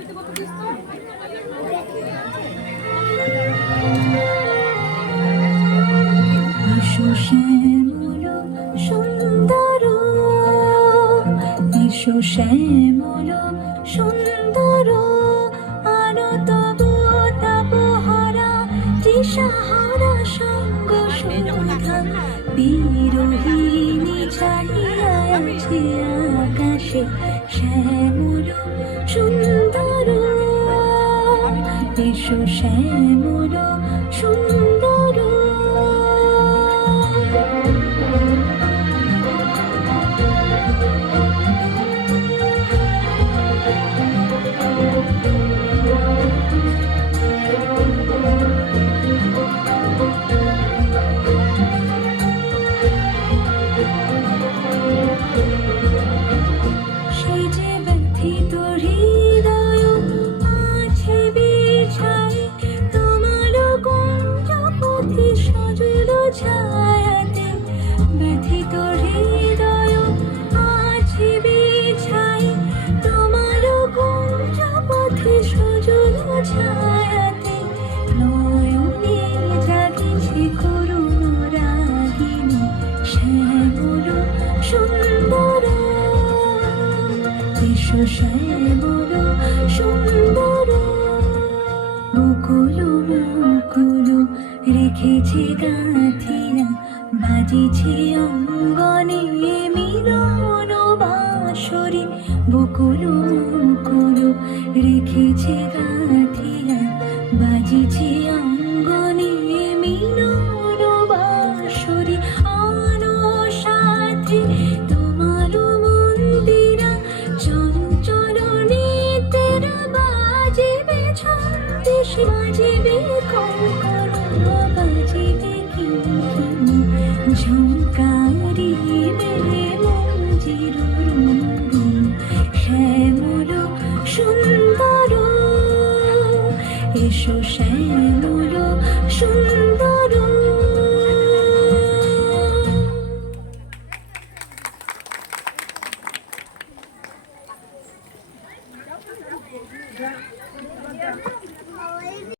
এসো শ্যামল সুন্দর, এসো শ্যামল সুন্দর, আলো তব তাপহারা তৃষাহারা সঙ্গ সন্ধ্যা বিরোহিণী ছাড়িয়া আছে আকাশে শ্যামল সুন্দর, এসো শ্যামল সুন্দর। সেই যে ব্যথিত হৃদয় আছে বিছাই তোমার কুঞ্জপতি সজল ছায়াতে, ব্যথিত হৃদয় আছে বিছাই তোমার কুঞ্জপতি সজল ছায়াতে, নয়নে জাগিছে করুণ রাগিনী শ্যামল সুন্দর, এসো শ্যামল সুন্দর। বকুল মুকুল রেখেছে গাঁথিয়া বাজিছে অঙ্গনে মিলন বাঁশরি, বকুল মুকুল রেখেছে গাঁথিয়া বাজিছে অঙ্গনে মিলন বাঁশরি, আনো সাথে তোমার মন্দিরা চঞ্চল নিতের বাজিবে ছন্দেশ, বাজিবে কঙ্কর, বাজিবে কিঙ্কিণী, ঝঙ্কারিবে মঞ্জির রুনরুন শ্যামল সুন্দর, এসো শ্যামল সুন্দর।